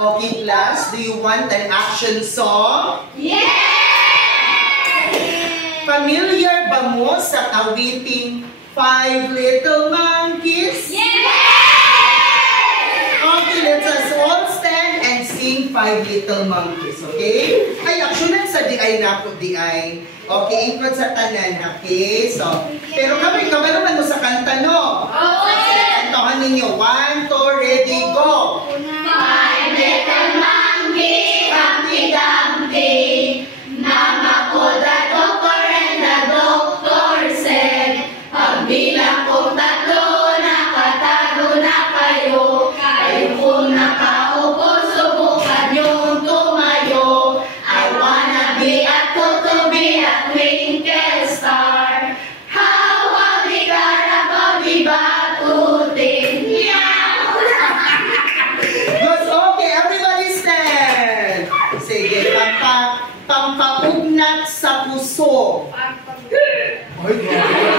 Okay, class, do you want an action song? Yes! Familiar ba mo sa awiting Five Little Monkeys? Yes! Okay, let us all stand and sing Five Little Monkeys, okay? Ay, actually, sa DI na ako, DI. Okay, ingkod sa tanan, okay? So, pero kami, naman mo sa kanta, no? Oo! Kantahan ninyo. 1, 2, ready, go! Five little monkeys, Humpty Dumpty, Mama called the doctor and the doctor said, pagbilang kong tatlo, nakatago na kayo. Kayo kung nakaupo, subukan niyong tumayo. I wanna be a to be a twinkle star. How about the Carabao, di batutin? Good, okay, everybody stand! Sige, pampaugnat sa puso. Ay,